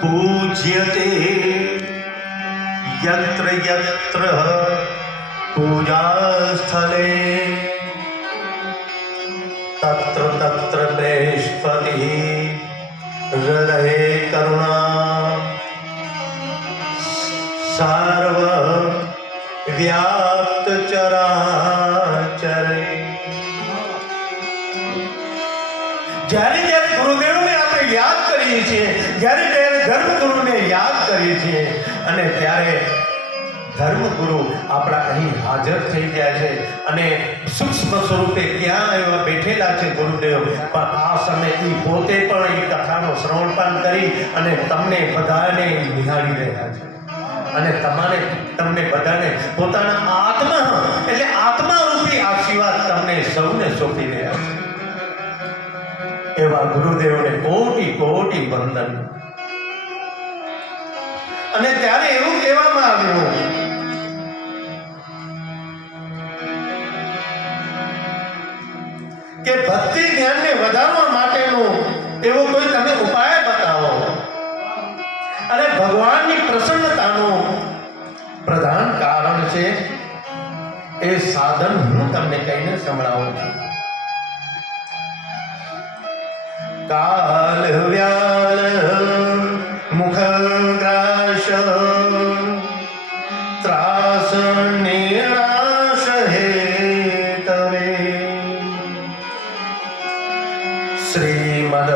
पूज्यते यत्र यत्र पूजास्थले तत्र तत्र बृहस्पतिः हृदये करुणा सर्वव्याप्त चराचरे। જ્યારે જ્યારે ગુરુદેવને આપણે યાદ કરીએ છીએ, જ્યારે જ્યારે ધર્મગુરુને યાદ કરીએ છીએ અને ત્યારે ધર્મગુરુ આપણા અહીં હાજર થઈ ગયા છે અને સૂક્ષ્મ સ્વરૂપે ક્યાં એવા બેઠેલા છે ગુરુદેવ, પણ આ સમયે એ પોતે પણ એ કથાનો શ્રવણપાન કરી અને તમને બધાને નિહાળી રહ્યા છે અને તમને બધાને પોતાના આત્મા એટલે આત્મારૂપી આશીર્વાદ તમને સૌને સોંપી રહ્યા છે। એવા ગુરુદેવને કોટી કોટી વંદન। અને ત્યારે એવું કહેવામાં આવ્યું કે ભક્તિ જ્ઞાનને વધારવા માટેનો એવો કોઈ તમે ઉપાય બતાવો અને ભગવાનની પ્રસન્નતાનું પ્રધાન કારણ છે એ સાધન હું તમને કહીને સંભળાવું છું। काल व्याल मुख ग्रास त्रास निराश हेतवे श्रीमद